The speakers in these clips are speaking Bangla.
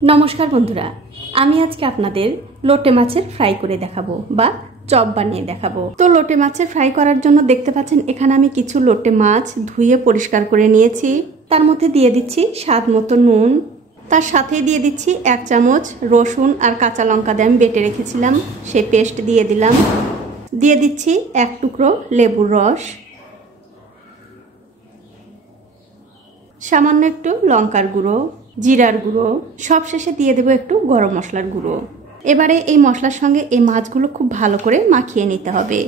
नमस्कार बंधुरा आमी आज के आपनादेर लोटे माछेर फ्राई करे देखाबो बा चप बानिये देखाबो। तो लोटे माछेर फ्राई करार जोन्नो देखते पाच्छेन एखाने आमी किछु लोटे माछ धुए परिष्कार करे नियेछि। तार मध्ये दिये दिচ্ছি स्वाद मतो नुन, तार साथेई दिये दिচ্ছি 1 चामच रसुन और काँचा लंका दिये आमी बेटे रेखेछिलाम सेई पेस्ट दिये दिलाम। दिये दिচ্ছি 1 टुकरो लेबुर रस, सामान्य एकटु लंकार गुঁড়ো, জিরার গুঁড়ো, সবশেষে দিয়ে দেব একটু গরম মশলার গুঁড়ো। এবারে এই মশলার সঙ্গে এই মাছগুলো খুব ভালো করে মাখিয়ে নিতে হবে।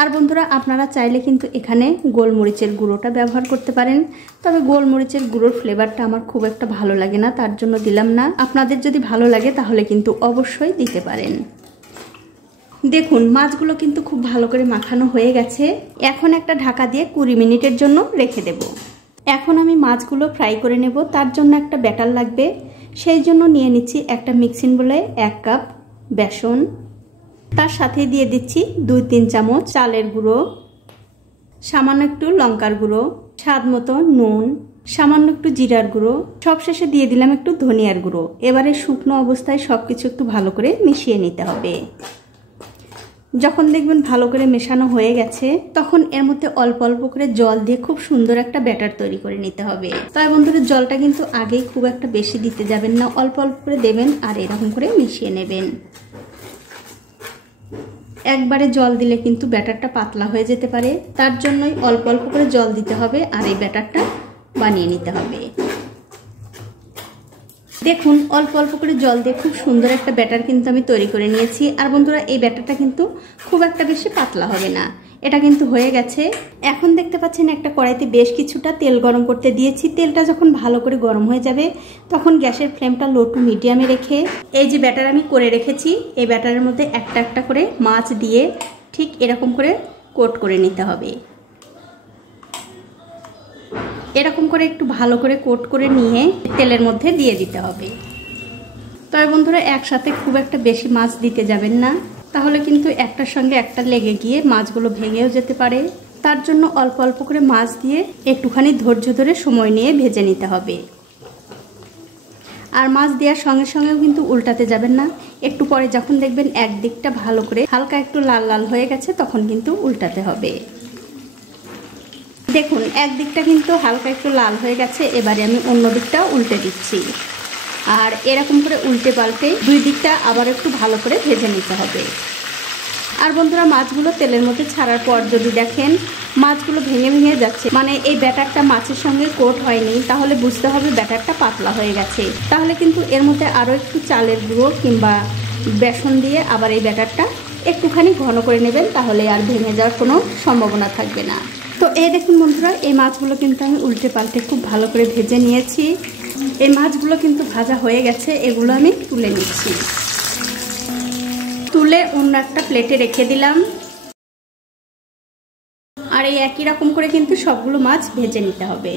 আর বন্ধুরা আপনারা চাইলে কিন্তু এখানে গোলমরিচের গুঁড়োটা ব্যবহার করতে পারেন, তবে গোলমরিচের গুঁড়োর ফ্লেভারটা আমার খুব একটা ভালো লাগে না, তার জন্য দিলাম না। আপনাদের যদি ভালো লাগে তাহলে কিন্তু অবশ্যই দিতে পারেন। দেখুন মাছগুলো কিন্তু খুব ভালো করে মাখানো হয়ে গেছে। এখন একটা ঢাকা দিয়ে 20 মিনিটের জন্য রেখে দেব। এখন আমি মাছগুলো ফ্রাই করে নেব, তার জন্য একটা ব্যাটার লাগবে। সেই জন্য নিয়ে নিচ্ছি একটা মিক্সিং বলে 1 কাপ বেসন, তার সাথে দিয়ে দিচ্ছি 2-3 চামচ চালের গুঁড়ো, সামান্য একটু লঙ্কার গুঁড়ো, স্বাদ মতো নুন, সামান্য একটু জিরার গুঁড়ো, সবশেষে দিয়ে দিলাম একটু ধনিয়ার গুঁড়ো। এবারে শুকনো অবস্থায় সবকিছু একটু ভালো করে মিশিয়ে নিতে হবে। যখন দেখবেন ভালো করে মেশানো হয়ে গেছে তখন এর মধ্যে অল্প অল্প করে জল দিয়ে খুব সুন্দর একটা ব্যাটার তৈরি করে নিতে হবে। তাই বন্ধুরা জলটা কিন্তু আগেই খুব একটা বেশি দিতে যাবেন না, অল্প অল্প করে দেবেন আর এরকম করে মিশিয়ে নেবেন। একবারে জল দিলে কিন্তু ব্যাটারটা পাতলা হয়ে যেতে পারে, তার জন্যই অল্প অল্প করে জল দিতে হবে আর এই ব্যাটারটা বানিয়ে নিতে হবে। দেখুন অল্প অল্প করে জল দিয়ে খুব সুন্দর একটা ব্যাটার কিন্তু আমি তৈরি করে নিয়েছি। আর বন্ধুরা এই ব্যাটারটা কিন্তু খুব একটা বেশি পাতলা হবে না, এটা কিন্তু হয়ে গেছে। এখন দেখতে পাচ্ছেন একটা কড়াইতে বেশ কিছুটা তেল গরম করতে দিয়েছি। তেলটা যখন ভালো করে গরম হয়ে যাবে তখন গ্যাসের ফ্লেমটা লো টু মিডিয়ামে রেখে এই যে ব্যাটার আমি করে রেখেছি এই ব্যাটারের মধ্যে একটা একটা করে মাছ দিয়ে ঠিক এরকম করে কোট করে নিতে হবে। এরকম করে একটু ভালো করে কোট করে নিয়ে তেলের মধ্যে দিয়ে দিতে হবে। তবে বন্ধুরা একসাথে খুব একটা বেশি মাছ দিতে যাবেন না, তাহলে কিন্তু একটার সঙ্গে একটা লেগে গিয়ে মাছগুলো ভেঙেও যেতে পারে। তার জন্য অল্প অল্প করে মাছ দিয়ে একটুখানি ধৈর্য ধরে সময় নিয়ে ভেজে নিতে হবে। আর মাছ দেওয়ার সঙ্গে সঙ্গেও কিন্তু উল্টাতে যাবেন না, একটু পরে যখন দেখবেন একদিকটা ভালো করে হালকা একটু লাল লাল হয়ে গেছে তখন কিন্তু উল্টাতে হবে। দেখুন একদিকটা কিন্তু হালকা একটু লাল হয়ে গেছে, এবারে আমি অন্য দিকটা উল্টে দিচ্ছি। আর এরকম করে উল্টে পাল্টে দুই দিকটা আবার একটু ভালো করে ভেজে নিতে হবে। আর বন্ধুরা মাছগুলো তেলের মধ্যে ছাড়ার পর যদি দেখেন মাছগুলো ভেঙে ভেঙে যাচ্ছে, মানে এই ব্যাটারটা মাছের সঙ্গে কোট হয়নি, তাহলে বুঝতে হবে ব্যাটারটা পাতলা হয়ে গেছে। তাহলে কিন্তু এর মধ্যে আরও একটু চালের গুঁড়ো কিংবা বেসন দিয়ে আবার এই ব্যাটারটা একটুখানি ঘন করে নেবেন, তাহলে আর ভেঙে যাওয়ার কোনো সম্ভাবনা থাকবে না। তো এই দেখুন বন্ধুরা এই মাছগুলো কিন্তু আমি উল্টে পাল্টে খুব ভালো করে ভেজে নিয়েছি। এই মাছগুলো কিন্তু ভাজা হয়ে গেছে, এগুলো আমি তুলে নিচ্ছি। তুলে অন্য একটা প্লেটে রেখে দিলাম। আর এই একই রকম করে কিন্তু সবগুলো মাছ ভেজে নিতে হবে।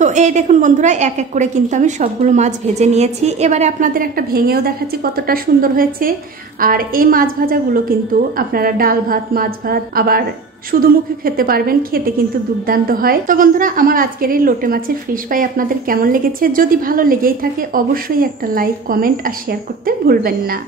তো এই দেখুন বন্ধুরা এক এক করে কিন্তু আমি সবগুলো মাছ ভেজে নিয়েছি। এবারে আপনাদের একটা ভেঙেও দেখাচ্ছি কতটা সুন্দর হয়েছে। আর এই মাছ ভাজাগুলো কিন্তু আপনারা ডাল ভাত, মাছ ভাত, আবার শুধু মুখে খেতে পারবেন, খেতে কিন্তু দুর্দান্ত হয়। তো বন্ধুরা আমার আজকের এই লোটে মাছের ফিশ ফ্রাই আপনাদের কেমন লেগেছে? যদি ভালো লেগেই থাকে অবশ্যই একটা লাইক, কমেন্ট আর শেয়ার করতে ভুলবেন না।